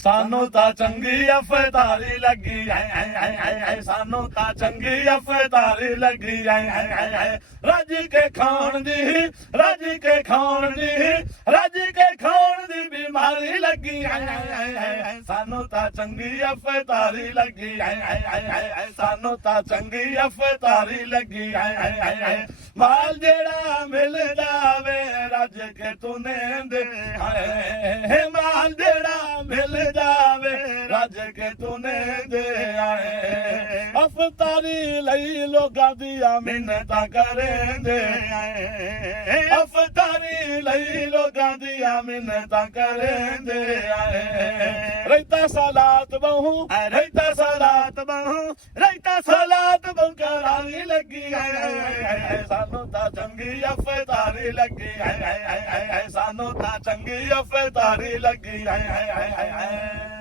ਸਾਨੂੰ ਤਾਂ ਚੰਗੀ ਅਫਤਾਰੀ ਲੱਗੀ ਐ ਸਾਨੂੰ ਤਾਂ ਚੰਗੀ ਅਫਤਾਰੀ ਲੱਗੀ ਐ ਰੱਜ ਕੇ ਖਾਣ ਦੀ ਰੱਜ ਕੇ ਖਾਣ ਦੀ ਰੱਜ ਕੇ ਖਾਣ ਦੀ ਬਿਮਾਰੀ ਲੱਗੀ ਐ ਸਾਨੂੰ ਤਾਂ ਚੰਗੀ ਅਫਤਾਰੀ ਲੱਗੀ ਐ ਸਾਨੂੰ ਤਾਂ ਚੰਗੀ ਅਫਤਾਰੀ ਲੱਗੀ ਐ ਮਾਲ ਜਿਹੜਾ ਮਿਲਦਾ ਵੇ ਰੱਜ ਕੇ ਤੂੰ ਨੇਂਦੇ ਆਏ ਮਾਲ ਜਿਹੜਾ ਮਿਲ ਜਾਵੇ ਰੱਜ ਕੇ ਤੂੰ ਨੇਂਦੇ ਆਏ ਅਫਤਾਰੀ ਲਈ ਲੋਕਾਂ ਦੀਆਂ ਮਿੰਨਤਾਂ ਕਰੇਂਦੇ ਆਏ ਅਫਤਾਰੀ ਲਈ ਲੋਕਾਂ ਦੀਆਂ ਮਿੰਨਤਾਂ ਕਰੇਂਦੇ ਆਏ ਰਹਿਤਾ ਸਲਾਤ ਬਹੂ ਰਹਿਤਾ ਸਲਾਤ ਬਹੂ ਰਹਿਤਾ ਸਲਾਤ ਬਹੂ ਕਰਾਰੀ ਲੱਗੀ ਐ ਸਾਨੂੰ ਤਾਂ ਚੰਗੀ ਅਫਤਾਰੀ ਲੱਗੀ ਐ ਸਾਨੂੰ ਤਾਂ ਚੰਗੀ ਅਫਤਾਰੀ ਲੱਗੀ ਐ